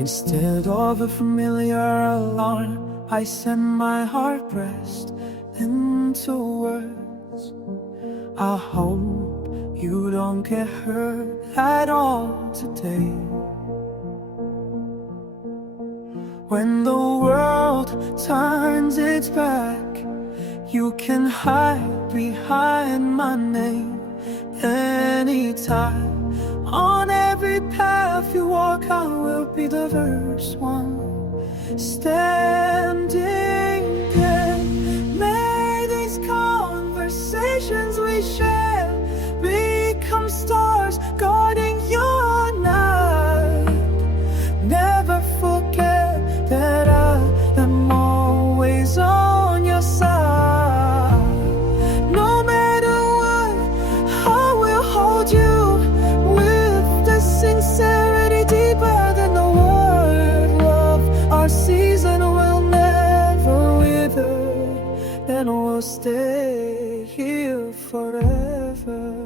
Instead of a familiar alarm, I send my heart pressed into words. I hope you don't get hurt at all today. When the world turns its back, you can hide behind my name anytime. On every path you walk, I will be the first one standing there. May these conversations we share become stars guarding your night. Never forget that I am always on your side. No matter what, I will hold you with the sincerity deeper than the word love. Our season will never wither, and we'll stay here forever.